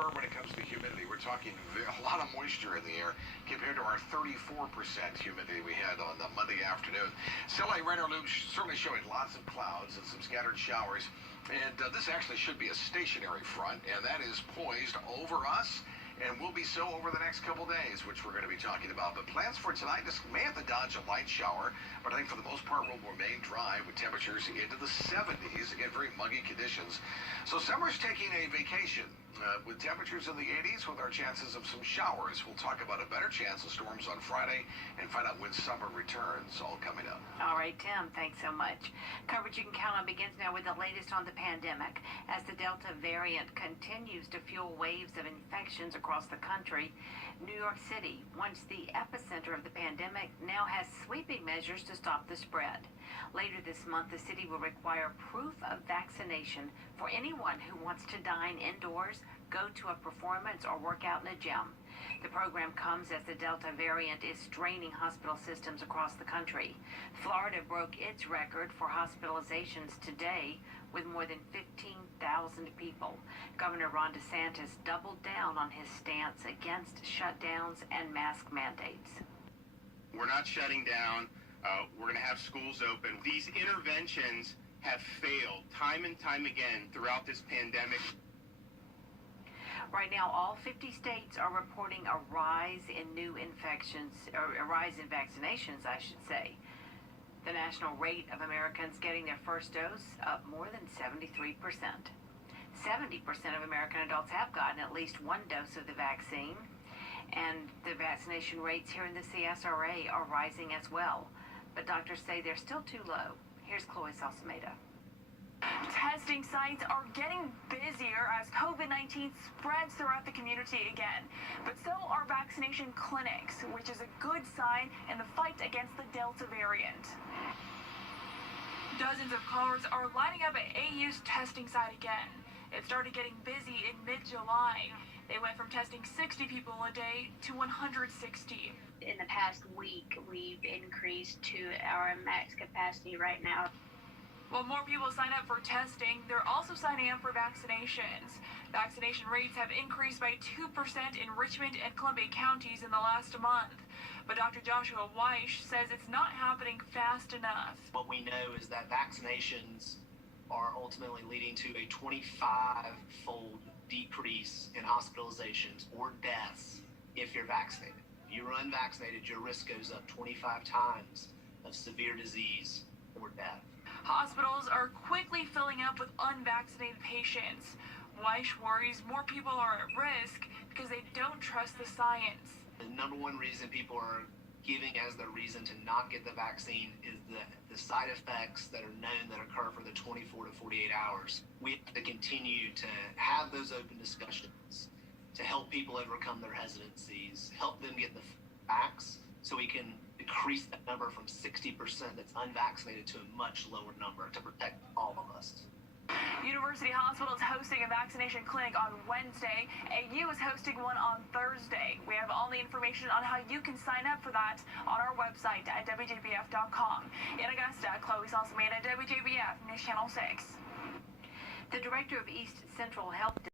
firm when it comes to humidity. We're talking a lot of moisture in the air compared to our 34% humidity we had on Monday afternoon. Still, a radar loop certainly showing lots of clouds and some scattered showers. And this actually should be a stationary front, and that is poised over us and will be so over the next couple days, which we're going to be talking about. But plans for tonight just may have to dodge a light shower, but I think for the most part will remain dry with temperatures into the 70s. Again, very muggy conditions. So summer's taking a vacation with temperatures in the 80s with our chances of some showers. We'll talk about a better chance of storms on Friday and find out when summer returns, all coming up. All right, Tim, thanks so much. Coverage you can count on begins now with the latest on the pandemic. As the Delta variant continues to fuel waves of infections across the country, New York City, once the epicenter of the pandemic, now has sweeping measures to stop the spread. Later this month, the city will require proof of vaccination for anyone who wants to dine indoors, go to a performance, or work out in a gym. The program comes as the Delta variant is straining hospital systems across the country. Florida broke its record for hospitalizations today with more than 15,000 people. Governor Ron DeSantis doubled down on his stance against shutdowns and mask mandates. We're not shutting down. We're going to have schools open. These interventions have failed time and time again throughout this pandemic. Right now, all 50 states are reporting a rise in new infections, or a rise in vaccinations, I should say. The national rate of Americans getting their first dose up more than 73%. 70% of American adults have gotten at least one dose of the vaccine, and the vaccination rates here in the CSRA are rising as well. But doctors say they're still too low. Here's Chloe Salsameda. Testing sites are getting busier as COVID-19 spreads throughout the community again. But so are vaccination clinics, which is a good sign in the fight against the Delta variant. Dozens of cars are lining up at AU's testing site again. It started getting busy in mid-July. They went from testing 60 people a day to 160. In the past week, we've increased to our max capacity right now. While more people sign up for testing, they're also signing up for vaccinations. Vaccination rates have increased by 2% in Richmond and Columbia counties in the last month. But Dr. Joshua Wjbf says it's not happening fast enough. What we know is that vaccinations are ultimately leading to a 25-fold decrease in hospitalizations or deaths if you're vaccinated. If you're unvaccinated, your risk goes up 25 times of severe disease or death. Hospitals are quickly filling up with unvaccinated patients. Wjbf worries more people are at risk because they don't trust the science. The number one reason people are giving as their reason to not get the vaccine is the side effects that are known that occur for the 24 to 48 hours. We have to continue to have those open discussions to help people overcome their hesitancies, help them get the facts so we can decrease that number from 60% that's unvaccinated to a much lower number to protect all of us. University Hospital is hosting a vaccination clinic on Wednesday. AU is hosting one on Thursday. We have all the information on how you can sign up for that on our website at Wjbf.com. In Augusta, Chloe Salsameda, WJBF, News Channel 6. The director of East Central Health